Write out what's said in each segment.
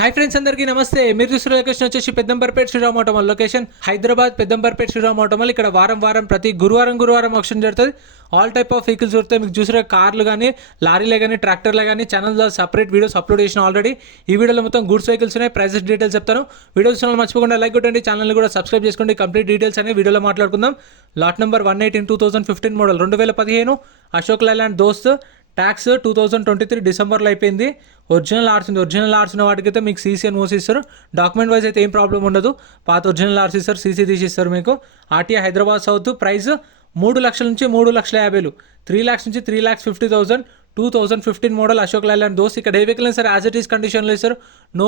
Hi friends, అందరికీ నమస్తే. మీరు చూస్తున్న లొకేషన్ వచ్చేసి పెద్దంబర్పేట శ్రీరామ్ ఆటోమల్. లొకేషన్ హైదరాబాద్ పెద్దంబర్పేట శ్రీరామ్ ఆటోమల్. ఇక్కడ వారం ప్రతి గురువారం ఆప్షన్ జరుగుతుంది. ఆల్ టైప్ ఆఫ్ వెహికల్స్ దొరుకుతాయి. మీకు చూసిన కార్లు కానీ, లారీలే కానీ, ట్రాక్టర్లే కానీ ఛానల్లో సపరేట్ వీడియోస్ అప్లోడ్ చేసిన ఆల్రెడీ. ఈ వీడియోలో మొత్తం గూడ్స్ వెహికల్స్ ఉన్నాయి. ప్రైసెస్ డీటెయిల్స్ చెప్తాను. వీడియో చూసిన మర్చిపోకుండా లైక్ కొట్టండి, ఛానల్ని కూడా సబ్స్క్రైబ్ చేసుకోండి. కంప్లీట్ డీటెయిల్స్ అనేవి వీడియోలో మాట్లాడుకుందాం. Lot number 118 2015 model 2015 Ashok Leyland Dost. Tax 2023 డిసెంబర్లో అయిపోయింది. ఒరిజినల్ ఆర్స్ ఉన్న వాటికైతే మీకు సీసీ అని మోసిస్తారు. డాక్యుమెంట్ వైజ్ అయితే ఏం ప్రాబ్లం ఉండదు. పాత ఒరిజినల్ ఆర్స్ ఇస్తారు, సీసీ తీసిస్తారు మీకు. RTI Hyderabad south. ప్రైస్ 3 లక్షల నుంచి 3,50,000, 3 lakhs నుంచి 3,50,000. 2015 మోడల్ అశోక్ లైలాండ్ దోస్త్. ఇక్కడ ఏ వెహికల్ అయినా సరే యాజ్ ఇట్ ఈస్ కండిషన్లో ఇస్తారు. No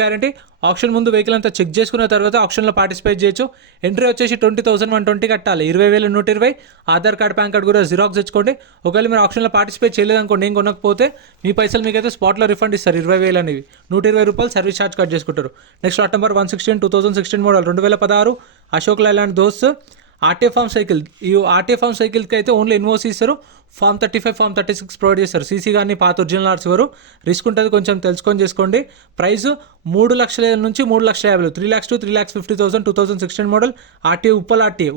guarantee. ఆప్షన్ ముందు వెహికల్ అంతా చెక్ చేసుకున్న తర్వాత ఆప్షన్లో పార్టిసిపేట్ చేయొచ్చు. ఎంట్రీ వచ్చేసి 20,120 కట్టాలి. 20,120. ఆధార్ కార్డ్, పాన్ కార్డ్ కూడా జిరాక్స్ తెచ్చుకోండి. ఒకవేళ మీరు ఆప్షన్లో పార్టిసిపేట్ చేయలేదనుకోండి, ఏం కొనకపోతే మీ పైసలు మీకైతే స్పాట్లో రిఫండ్ ఇస్తారు. 20,000 అనేవి 120 రూపాయలు సర్వీస్ ఛార్జ్ కట్ చేసుకుంటారు. Next lot number 116 2016 model 2016 Ashok Leyland Dost. RTA form cycle. ఈ ఆర్టీఏ ఫామ్ సైకిల్కి అయితే ఓన్లీ ఎన్ఓసి ఇస్తారు. ఫామ్ 35, ఫామ్ 36 ప్రొవైడ్ చేస్తారు. సీసీ కానీ పాత ఒరిజినల్ ఆర్స్ ఇవ్వరు. రిస్క్ ఉంటుంది, కొంచెం తెలుసుకొని చేసుకోండి. ప్రైస్ 3 లక్షల నుంచి 3,50,000, 3 lakhs to 3,50,000. 2016 model RTA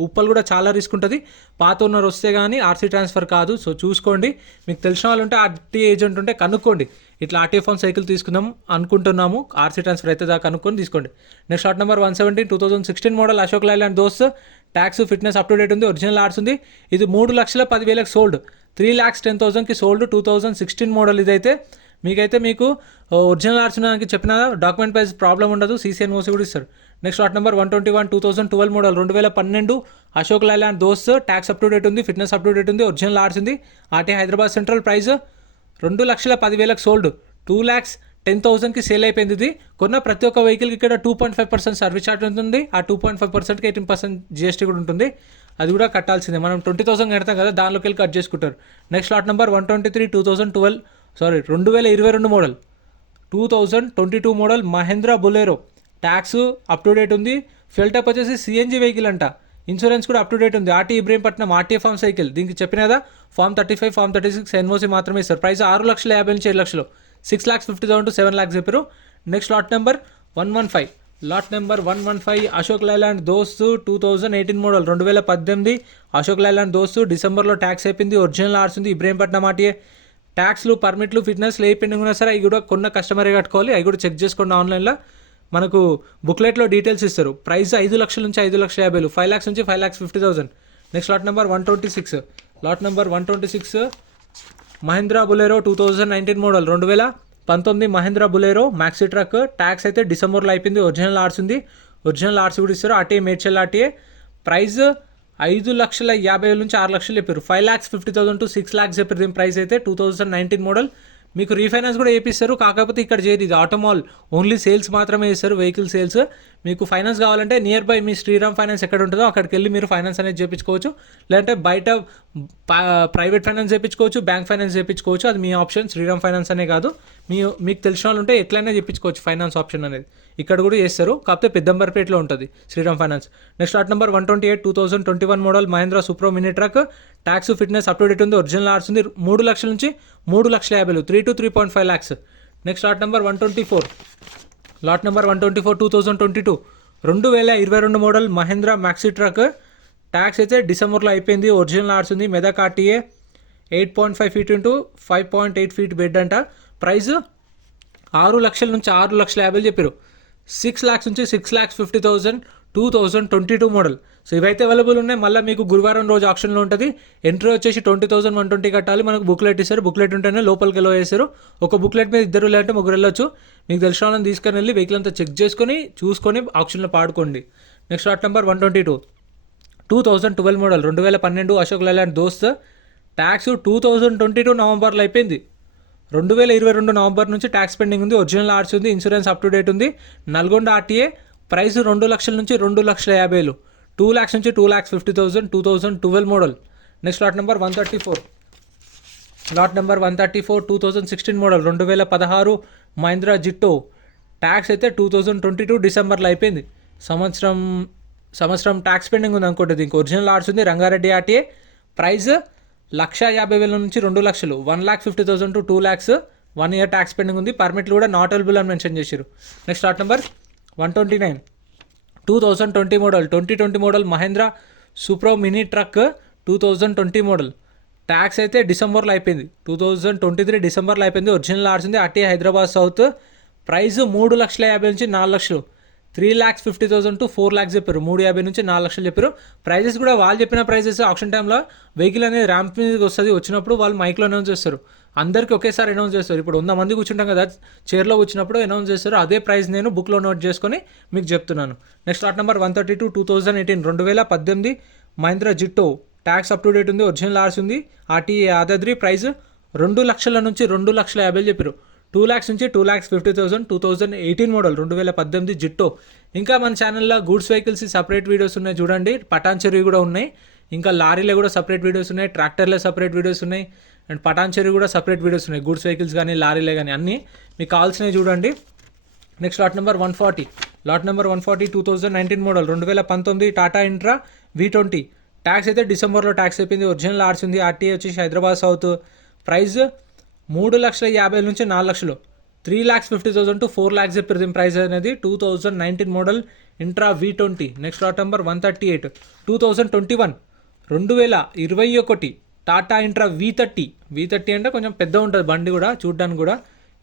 Uppal కూడా చాలా రిస్క్ ఉంటుంది. పాత ఓనర్ వస్తే కానీ ఆర్సీ ట్రాన్స్ఫర్ కాదు. సో చూసుకోండి. మీకు తెలిసిన వాళ్ళు ఉంటే ఆర్టీఏ ఏజెంట్ ఉంటే కనుక్కోండి. ఇట్లా ఆర్టీఏ ఫామ్ సైకిల్ తీసుకుందాం అనుకుంటున్నాము, ఆర్సీ ట్రాన్స్ఫర్ అయితే దాకా కనుక్కొని తీసుకోండి. Next lot number 117 2016 model Ashok Leyland Dost. Tax, fitness up to date ఉంది. ఒరిజినల్ ఆర్స్ ఉంది. ఇది 3,10,000 సోల్డ్. 3,10,000 సోల్డ్. 2016 మోడల్ ఇదైతే. మీకు ఒరిజినల్ ఆర్స్ ఉన్నదానికి చెప్పిన డాక్యుమెంట్ వైజ్ ప్రాబ్లం ఉండదు. సీసీఎన్ మోసి కూడా ఇస్తారు. Next lot number 121 2012 model 2012 Ashok Leyland Dost. Tax up to date ఉంది, ఫిట్నెస్ అప్ టు డేట్ ఉంది. ఒరిజినల్ ఆర్స్ ఉంది. RT Hyderabad central. Price 2,10,000 sold. 2,10,000కి సేల్ అయిపోయింది. ఇది కొన్న ప్రతి ఒక్క వెహికల్కి ఇక్కడ 2.5% సర్వీస్ ఛార్జ్ ఉంటుంది. ఆ 2.5%కి 18% జీఎస్టీ కూడా ఉంటుంది. అది కూడా కట్టాల్సిందే. మనం 20,000 కడతాం కదా, దానిలోకి వెళ్ళి కట్ చేసుకుంటారు. Next lot number 123 2022 model 2022 model Mahindra Bolero. Tax up to date ఉంది. ఫ్యూల్ టైప్ వచ్చేసి సిఎన్జీ వెహికల్ అంట. ఇన్సూరెన్స్ కూడా అప్ టు డేట్ ఉంది. RT Ibrahimpatnam RTA form cycle. దీనికి చెప్పినదా ఫామ్ 35, ఫామ్ 36 ఎన్ఓసి మాత్రమే ఇస్తారు. ప్రైస్ 6,50,000 నుంచి 7,00,000. 6,50,000 to 7 lakhs చెప్పారు. Next lot number 115 Ashok Leyland దోస్త్. 2018 మోడల్ 2018 అశోక్ లైలాండ్ దోస్త్. డిసెంబర్లో ట్యాక్స్ అయిపోయింది. ఒరిజినల్ ఆర్స్ ఉంది. ఇబ్రహీంపట్నం ఆర్టీఏ. ట్యాక్స్లు, పర్మిట్లు, ఫిట్నెస్లు ఏ పెండింగ్ ఉన్నా సరే అవి కూడా కొన్న కస్టమరే కట్టుకోవాలి. అవి కూడా చెక్ చేసుకోండి. ఆన్లైన్లో మనకు బుక్లెట్లో డీటెయిల్స్ ఇస్తారు. ప్రైస్ 5 లక్షల నుంచి 5,50,000, 5 lakhs నుంచి 5,50,000. Next lot number 126 Mahindra Bolero 2019 model 2019 Mahindra Bolero Maxi truck. Tax అయితే డిసెంబర్లో అయిపోయింది. ఒరిజినల్ ఆర్స్ ఉంది. ఒరిజినల్ ఆర్స్ కూడా ఇస్తారు. RTA Medchal RTA. ప్రైస్ 5,50,000 నుంచి 6 లక్షలు చెప్పారు. 5,50,000 to 6 lakhs చెప్పారు. దీని ప్రైస్ అయితే 2019 మోడల్. మీకు రీఫైనాన్స్ కూడా చేపిస్తారు. కాకపోతే ఇక్కడ చేయరు. ఇది ఆటోమాల్ ఓన్లీ సేల్స్ మాత్రమే చేస్తారు, వెహికల్ సేల్స్. మీకు ఫైనాన్స్ కావాలంటే నియర్ బై మీ శ్రీరామ్ ఫైనాన్స్ ఎక్కడ ఉంటుందో అక్కడికి వెళ్ళి మీరు ఫైనాన్స్ అనేది చేయించుకోవచ్చు. లేదంటే బయట ప్రైవేట్ ఫైనాన్స్ చేయించుకోవచ్చు, బ్యాంక్ ఫైనాన్స్ చేయించుకోవచ్చు. అది మీ ఆప్షన్. శ్రీరామ్ ఫైనాన్స్ అనే కాదు, మీకు తెలిసిన వాళ్ళు ఉంటే ఎట్లయినా చేయించుకోవచ్చు ఫైనాన్స్ ఆప్షన్ అనేది. ఇక్కడ కూడా చేస్తారు, కాకపోతే పెద్దంబర్పేటలో ఉంటుంది Shriram finance. Next lot number 128 2021 model Mahindra Supro mini truck. Tax, fitness up to date ఉంది. ఒరిజినల్ ఆర్స్ ఉంది. 3 లక్షల నుంచి 3,50,000, 3 to 3.5 lakhs. Next lot number 124 2022 2022 model Mahindra Maxi truck. Tax అయితే డిసెంబర్లో అయిపోయింది. ఒరిజినల్ ఆర్స్ ఉంది. Medak RTA. 8.5 feet into 5.8 feet bed అంట. ప్రైస్ 6 లక్షల నుంచి 6,50,000 చెప్పారు. 6 lakhs నుంచి 6,50,000. 2022 మోడల్. సో ఇవైతే అవైలబుల్ ఉన్నాయి. మళ్ళీ మీకు గురువారం రోజు ఆప్షన్లో ఉంటుంది. ఎంట్రీ వచ్చేసి 20,120 కట్టాలి. మనకు బుక్లెట్ ఇస్తారు. బుక్లెట్ ఉంటేనే లోపలికి వెళ్ళి వేస్తారు. ఒక బుక్లెట్ మీద 2 లేదంటే 3 వెళ్ళొచ్చు. మీకు తెలిసిన వాళ్ళని తీసుకొని వెళ్ళి వెహికల్ అంతా చెక్ చేసుకొని చూసుకొని ఆప్షన్లో పాడుకోండి. Next lot number 122 2012 model 2012 Ashok Leyland Dost. Tax 2022 నవంబర్లో అయిపోయింది. 2022 నవంబర్ నుంచి ట్యాక్స్ పెండింగ్ ఉంది. ఒరిజినల్ ఆర్స్ ఉంది. ఇన్సూరెన్స్ అప్ టు డేట్ ఉంది. నల్గొండ ఆర్టీఏ. ప్రైస్ 2 లక్షల నుంచి 2,50,000, 2 lakhs నుంచి 2,50,000. 2012 model. Next lot number 134 2016 model 2016 Mahindra Jeeto. Tax అయితే 2022 డిసెంబర్లో అయిపోయింది. సంవత్సరం ట్యాక్స్ పెండింగ్ ఉంది అనుకోండి. దీనికి ఒరిజినల్ ఆర్స్ ఉంది. రంగారెడ్డి ఆర్టీఏ. ప్రైస్ 1,50,000 నుంచి 2 లక్షలు, 1,50,000 to 2 lakhs. 1 year tax pending ఉంది. పర్మిట్లు కూడా నాట్ అవైలబుల్ అని మెన్షన్ చేశారు. Next lot number 129 2020 model 2020 model Mahindra Supro mini truck 2020 model. Tax అయితే డిసెంబర్లో అయిపోయింది, 2023 డిసెంబర్లో అయిపోయింది. ఒరిజినల్ ఆర్స్ ఉంది, ఆర్టీఏ హైదరాబాద్ సౌత్. ప్రైస్ 3,50,000 నుంచి 4 లక్షలు, 3,50,000 to 4 lakhs చెప్పారు. 350 నుంచి 4 లక్షలు చెప్పారు. ప్రైజెస్ కూడా వాళ్ళు చెప్పిన ప్రైజెస్. ఆప్షన్ టైంలో వెహికల్ అనేది ర్యాంప్ మీద వస్తుంది, వచ్చినప్పుడు వాళ్ళు మైక్లో అనౌన్స్ చేస్తారు. అందరికీ ఒకేసారి అనౌన్స్ చేస్తారు. ఇప్పుడు 100 మంది కూర్చుంటాం కదా, చైర్లో కూర్చున్నప్పుడు అనౌన్స్ చేస్తారు. అదే ప్రైస్ నేను బుక్లో నోట్ చేసుకొని మీకు చెప్తున్నాను. Next lot number 132 2018 2018 Mahindra Jeeto. Tax up to date ఉంది, ఒరిజినల్ ఆర్స్ ఉంది, ఆర్టీఏ యాదాద్రి. ప్రైస్ 2 లక్షల నుంచి 2,50,000 చెప్పారు. 2 lakhs నుంచి 2,50,000 2018 మోడల్ 2018 జిట్టో. ఇంకా మన ఛానల్లో గూడ్స్ వెహికల్స్ సపరేట్ వీడియోస్ ఉన్నాయి చూడండి. పటాన్ చెరువు కూడా ఉన్నాయి, ఇంకా లారీలో కూడా సపరేట్ వీడియోస్ ఉన్నాయి, ట్రాక్టర్లో సపరేట్ వీడియోస్ ఉన్నాయి, అండ్ పటాన్ చెరువు కూడా సపరేట్ వీడియోస్ ఉన్నాయి. గూడ్స్ వెహికల్స్ కానీ లారీలే కానీ అన్నీ మీకు కావాల్సినవి చూడండి. Next lot number 140 2019 model 2019 Tata intra V20. Tax అయితే డిసెంబర్లో ట్యాక్స్ అయిపోయింది. ఒరిజినల్ ఆర్స్ ఉంది, ఆర్టీఏ వచ్చేసి హైదరాబాద్ సౌత్. ప్రైస్ 3,50,000 నుంచి 4 లక్షలు, 3,50,000 to 4 lakhs చెప్పారు. దీని ప్రైస్ అనేది 2019 model intra V20. Next lot number 138 2021 Tata intra V30 అంటే కొంచెం పెద్ద ఉంటుంది బండి కూడా చూడడానికి కూడా.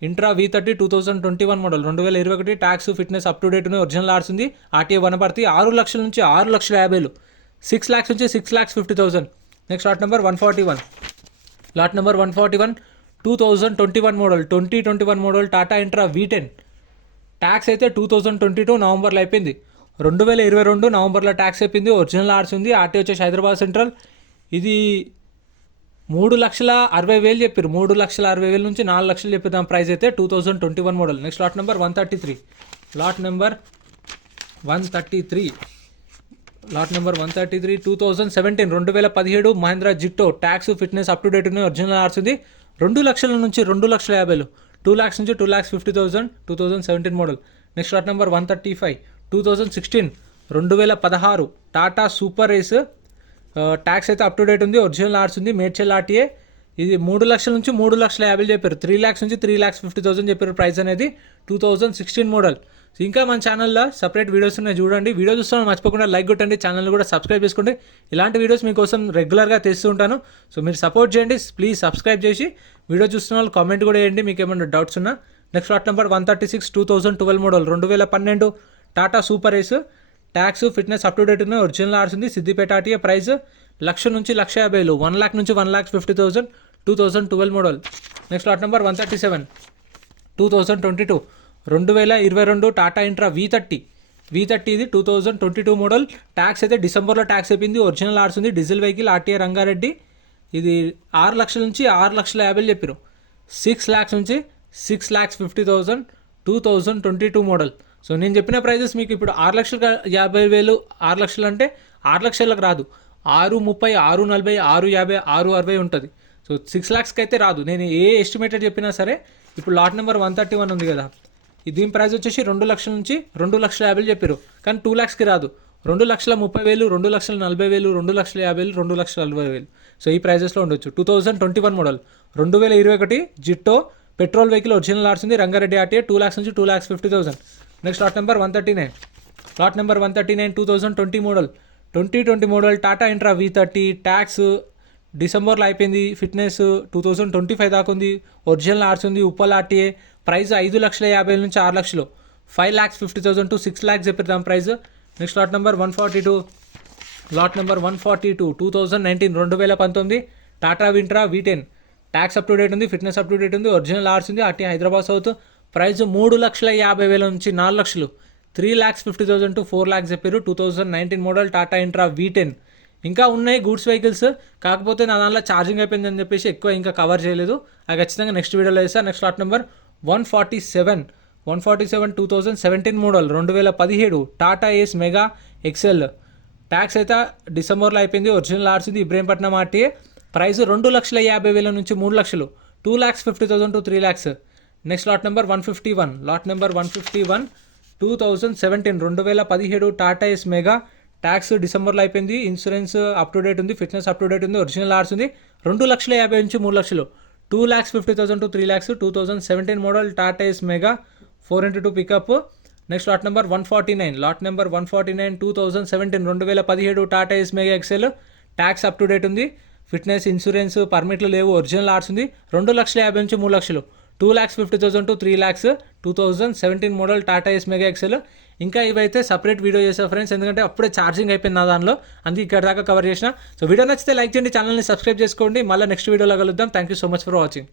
Intra V30 2021 model 2021. Tax fitness up to date ఉంది, ఒరిజినల్ ఆర్స్ ఉంది, ఆర్టీఏ వనపర్తి. 6 లక్షల నుంచి 6,50,000, 6 lakhs నుంచి 6,50,000. Next lot number 141 2021 model 2021 model Tata intra V10. Tax అయితే 2022 నవంబర్లో అయిపోయింది, 2022 నవంబర్లో ట్యాక్స్ అయిపోయింది. ఒరిజినల్ ఆర్స్ ఉంది, ఆర్టీ వచ్చేసి హైదరాబాద్ సెంట్రల్. ఇది 3,60,000 చెప్పారు. 3,60,000 నుంచి 4 లక్షలు చెప్పారు. దాని ప్రైస్ అయితే 2021 model. Next lot number 133 2017 Mahindra Jeeto. Tax fitness up to date ఉంది, ఒరిజినల్ ఆర్స్ ఉంది, 2 లక్షల నుంచి 2,50,000, 2 lakhs నుంచి 2,50,000 2017 మోడల్. Next lot number 135 2016 Tata super race. Tax అయితే అప్ టు డేట్ ఉంది, ఒరిజినల్ ఆర్స్ ఉంది, మేడ్చల్ ఆర్టీఏ. ఇది 3 లక్షల నుంచి 3,50,000 చెప్పారు, 3 lakhs నుంచి 3,50,000 చెప్పారు. ప్రైస్ అనేది 2016 మోడల్. ఇంకా మన ఛానల్లో సపరేట్ వీడియోస్ ఉన్నాయి చూడండి. వీడియో చూస్తున్నా మర్చిపోకుండా లైక్ కొట్టండి, ఛానల్ కూడా సబ్స్క్రైబ్ చేసుకోండి. ఇలాంటి వీడియోస్ మీకోసం రెగ్యులర్గా తెస్తూ ఉంటాను. సో మీరు సపోర్ట్ చేయండి, ప్లీజ్ సబ్స్క్రైబ్ చేసి వీడియో చూస్తున్న వాళ్ళు కామెంట్ కూడా చేయండి మీకు ఏమైనా డౌట్స్ ఉన్నా. Next lot number 136 2012 model 2012 Tata super race. Tax fitness up to date ఉన్న, ఒరిజినల్ ఆర్స్ ఉంది, సిద్దిపేట ఆర్టీఏ. ప్రైస్ 1,00,000 నుంచి 1,50,000, 1 lakh నుంచి 1,50,000 2012 model. Next lot number 137 2022 Tata intra V30. ఇది 2022 మోడల్. ట్యాక్స్ అయితే డిసెంబర్లో ట్యాక్స్ అయిపోయింది, ఒరిజినల్ ఆర్స్ ఉంది, డీజిల్ వెహికల్, ఆర్టీఏ రంగారెడ్డి. ఇది 6 లక్షల నుంచి 6,50,000 చెప్పారు, 6 lakhs నుంచి 6,50,000 2022 మోడల్. సో నేను చెప్పిన ప్రైజెస్ మీకు ఇప్పుడు 6,50,000, 6 లక్షలు అంటే 6 లక్షలకు రాదు, 6,30,000, 6,40,000, 6,50,000, 6,60,000 ఉంటుంది. సో 6 lakhsకి అయితే రాదు. నేను ఏ ఎస్టిమేటెడ్ చెప్పినా సరే. ఇప్పుడు లాట్ నెంబర్ 131 ఉంది కదా, దీని ప్రైస్ వచ్చేసి 2 లక్షల నుంచి 2,50,000 చెప్పారు, కానీ 2 lakhsకి రాదు. 2,30,000, 2,40,000, 2,50,000, 2,40,000. సో ఈ ప్రైజెస్లో ఉండొచ్చు. 2021 మోడల్ 2021 జిట్టో పెట్రోల్ వెహికల్, ఒరిజినల్ ఆర్స్ ఉంది, రంగారెడ్డి ఆర్టీఏ. 2 lakhs నుంచి 2,50,000. Next lot number 139 2020 model 2020 model Tata intra V30. Tax డిసెంబర్లో అయిపోయింది, ఫిట్నెస్ 2025 దాకా ఉంది, ఒరిజినల్ ఆర్స్ ఉంది, ఉప్పల్ ఆర్టీఏ. ప్రైస్ 5,50,000 నుంచి 6 లక్షలు, 5,50,000 to 6 lakhs చెప్పారు దాని price. Next lot number 142 2019 Tata intra V10. Tax up to date ఉంది, ఫిట్నెస్ అప్ టు డేట్ ఉంది, ఒరిజినల్ ఆర్స్ ఉంది, ఆర్టీ హైదరాబాద్ సౌత్. ప్రైస్ 3,50,000 నుంచి 4 లక్షలు, 3,50,000 to 4 lakhs చెప్పారు. 2019 మోడల్ టాటా ఇంట్రా V10. ఇంకా ఉన్నాయి గూడ్స్ వెహికల్స్, కాకపోతే నా దాంట్లో ఛార్జింగ్ అయిపోయిందని చెప్పేసి ఎక్కువ ఇంకా కవర్ చేయలేదు. అది ఖచ్చితంగా నెక్స్ట్ వీడియోలో వేస్తాను. Next lot number 147 2017 model 2017 Tata ఏస్ మెగా ఎక్సెల్. ట్యాక్స్ అయితే డిసెంబర్లో అయిపోయింది, ఒరిజినల్ ఆర్స్ ఉంది, ఇబ్రహీంపట్నం ఆర్టీఏ. ప్రైస్ 2,50,000 నుంచి 3 లక్షలు, 2,50,000 to 3 lakhs. Next lot number 151 2017 Tata ace Mega. Tax డిసెంబర్లో అయిపోయింది, ఇన్సూరెన్స్ అప్ టు డేట్ ఉంది, ఫిట్నెస్ అప్ టు డేట్ ఉంది, ఒరిజినల్ ఆర్స్ ఉంది, 2,50,000 నుంచి 3 లక్షలు, 2,50,000 to 3 lakhs 2017 model Tata Ace Mega 4x2 pickup. Next lot number 149 2017 Tata ace mega XL. Tax up to date ఉంది. Fitness, insurance, పర్మిట్లు లేవు. ఒరిజినల్ ఆర్ట్స్ ఉంది. 2,50,000 నుంచి 3 లక్షలు 2,50,000 to 3 lakhs 2017 model Tata ace mega XL. ఇంకా ఇవైతే సపరేట్ వీడియో చేసా ఫ్రెండ్స్, ఎందుకంటే అప్పుడే ఛార్జింగ్ అయిపోయింది నా దానిలో, అందుకే ఇక్కడ దాకా కవర్ చేసిన. సో వీడియో నచ్చితే లైక్ చేయండి, ఛానల్ని సబ్స్క్రైబ్ చేసుకోండి. మళ్ళీ నెక్స్ట్ వీడియోలో కలుద్దాం. Thank you so much for watching.